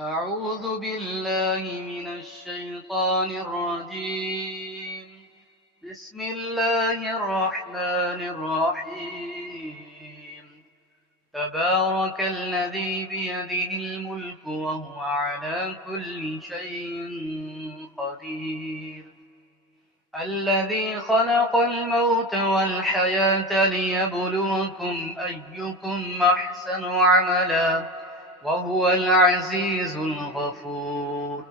أعوذ بالله من الشيطان الرجيم. بسم الله الرحمن الرحيم. تبارك الذي بيده الملك وهو على كل شيء قدير. الذي خلق الموت والحياة ليبلوكم أيكم أحسن عملا وهو العزيز الغفور.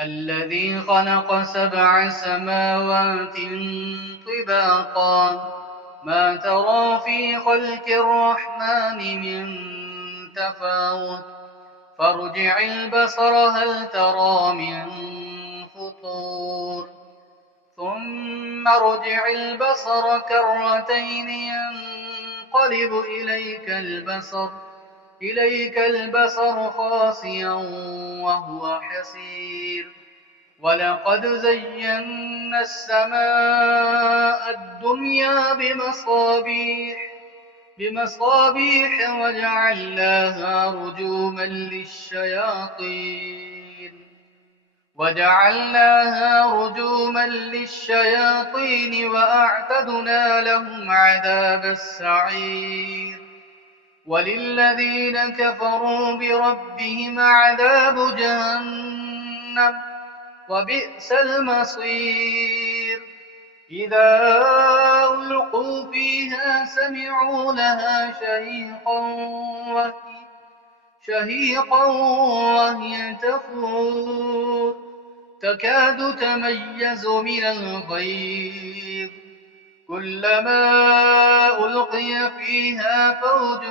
الذي خلق 7 سماوات طباقا ما ترى في خلق الرحمن من تفاوت فارجع البصر هل ترى من فطور ثم ارجع البصر كرتين ينقلب إليك البصر خاسئا وهو حسير. ولقد زينا السماء الدنيا بمصابيح وجعلناها رجوما للشياطين وأعتدنا لهم عذاب السعير. وللذين كفروا بربهم عذاب جهنم وبئس المصير. إذا ألقوا فيها سمعوا لها شهيقا وهي تفور تكاد تميز من الغيظ كلما ألقي فيها فوج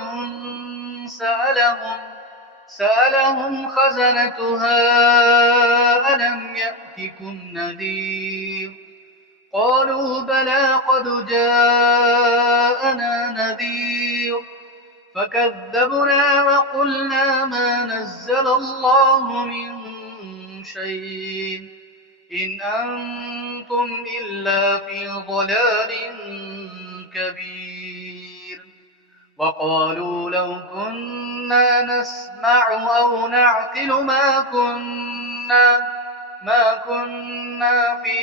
سألهم خزنتها ألم يأتكم نذير قالوا بلى قد جاءنا نذير فكذبنا وقلنا ما نزل الله من شيء إن أنتم إلا في ضلال كبير. وقالوا لو كنا نسمع أو نعقل ما كنا في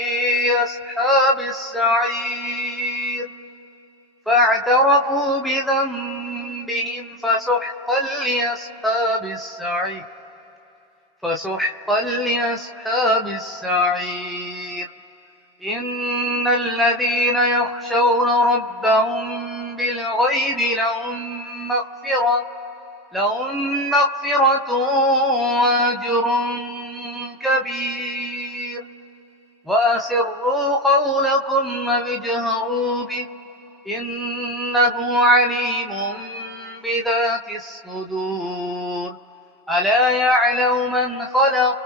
أصحاب السعير فاعترفوا بذنبهم فسحقا لأصحاب السعير. إن الذين يخشون ربهم بالغيب لهم مغفرة وأجر كبير. وأسروا قولكم واجهروا به إنه عليم بذات الصدور. ألا يعلم من خلق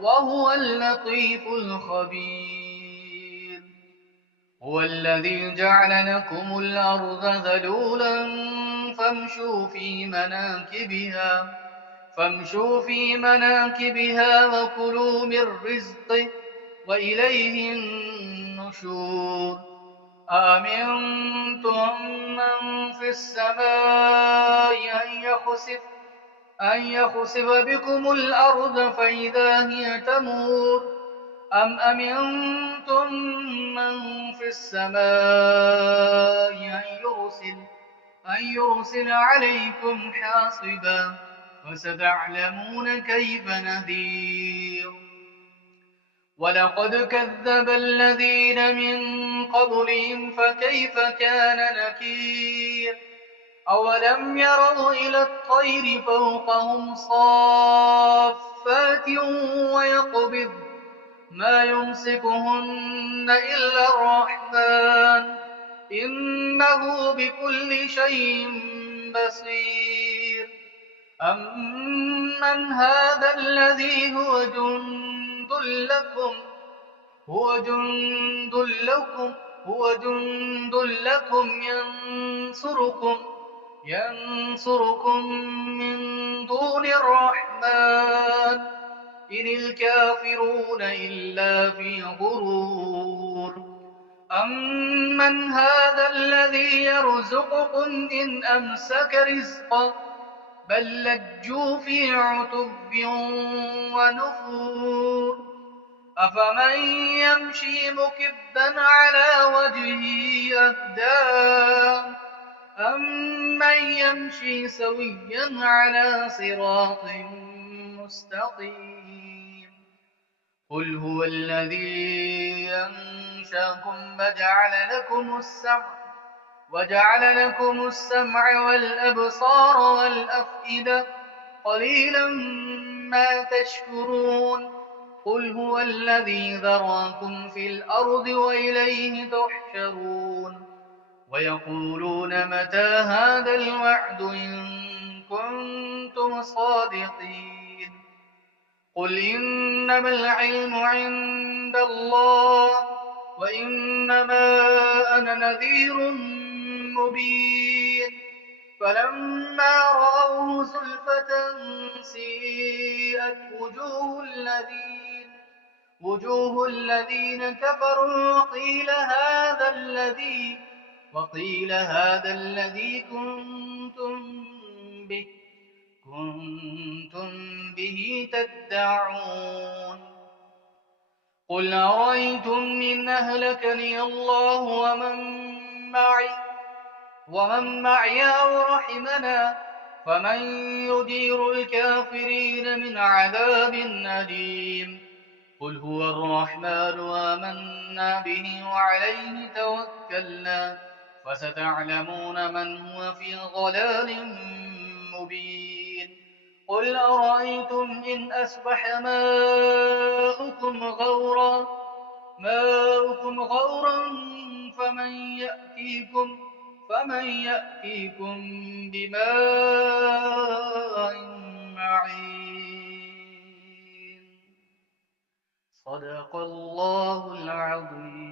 وهو اللطيف الخبير. هو الذي جعل لكم الأرض ذلولا فامشوا في مناكبها وكلوا من رزقه وإليه النشور. أأمنتم من في السماء أن يخسف بكم الأرض فإذا هي تمور أم أمنتم من في السماء أن يرسل عليكم حاصبا فستعلمون كيف نذير. ولقد كذب الذين من قبلهم فكيف كان نكير. أولم يروا إلى الطير فوقهم صافات ويقبض ما يمسكهن إلا الرحمن إنه بكل شيء بصير. أمن هذا الذي هو جند لكم ينصركم من دون الرحمن إن الكافرون إلا في غرور. أمن هذا الذي يرزقكم إن أمسك رزقه بل لجوا في عتب ونفور أفمن يمشي مكبا على وجهه أهدى أمن يمشي سويا على صراط مستقيم قل هو الذي أنشاكم وجعل لكم السمع والأبصار والأفئدة قليلا ما تشكرون قل هو الذي ذراكم في الأرض وإليه تحشرون ويقولون متى هذا الوعد إن كنتم صادقين قل إنما العلم عند الله وإنما أنا نذير مبين فلما رأوه زلفة سيئت وجوه الذين كفروا وقيل هذا الذي كنتم به تدعون قل أرأيتم إن أهلكني الله ومن معي أو رحمنا فمن يجير الكافرين من عذاب أليم قل هو الرحمن آمنا به وعليه توكلنا فستعلمون من هو في ضلال مبين قل أرأيتم إن أصبح ماؤكم غورا فمن يأتيكم بماء معين صدق الله العظيم